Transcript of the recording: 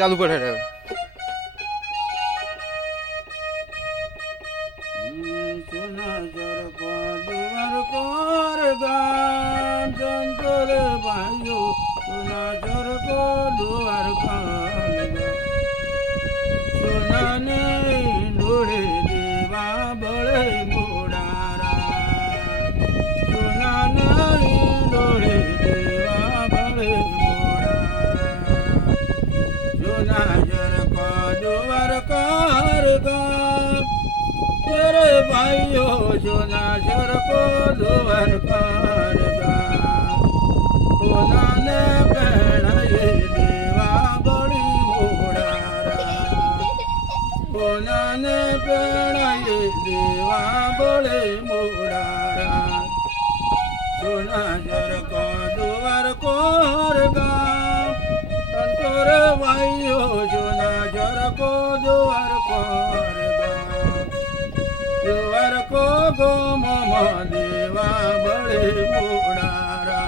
ચાલુ પડે રે સોના જર કો દુવાર કોર ગામ ચંચોલ ભાઈઓ સોના જર કો દુવાર કાન સોના ને ડોળે દેવા બળે મોડારા સોના ને ડોળે દેવા બળે મોડારા સોના જર કો દુવાર કોર ગામ तेरे भाइयों सोना जर को दुवर कारगा सोना ने पहनाए देवा बड़ी मोड़ारा सोना ने पहनाए देवा बड़े मोड़ारा सोना जर को दुवर कारगा तोरे भाइयों सोना जर को दुवर कारगा दुवर को गो मम देवा बड़े मोड़ारा